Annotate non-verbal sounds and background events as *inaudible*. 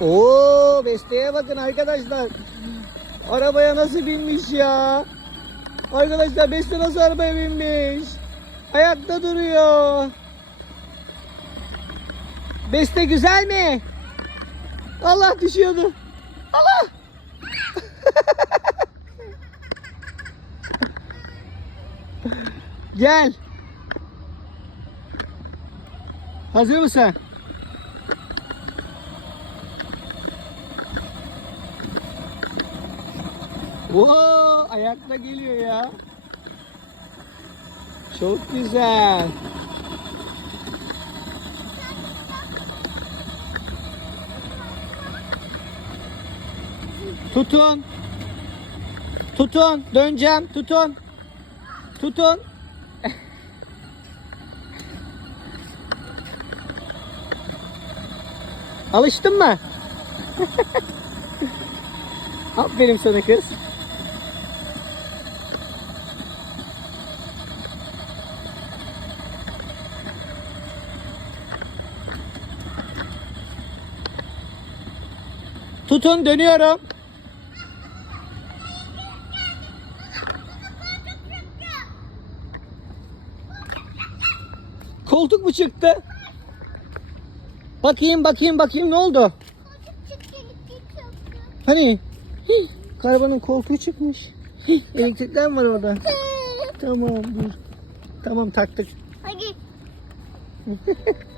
Oo, besteye bakın arkadaşlar. Arabaya nasıl binmiş ya? Arkadaşlar beste nasıl arabaya binmiş? Ayakta duruyor. Beste güzel mi? Allah düşüyordu. Allah. *laughs* Gel. Hazır mısın? Oo, ayakta geliyor ya. Çok güzel. Tutun. Tutun. Döneceğim. Tutun. Tutun. Alıştın mı? *laughs* Aferin sana kız. Tutun dönüyorum. Koltuk mu çıktı? Bakayım bakayım bakayım ne oldu? Hani? Hih, Karavanın koltuğu çıkmış. Hih, Elektrikler mi var orada? *laughs* Tamam dur. Tamam taktık. Hadi. *laughs*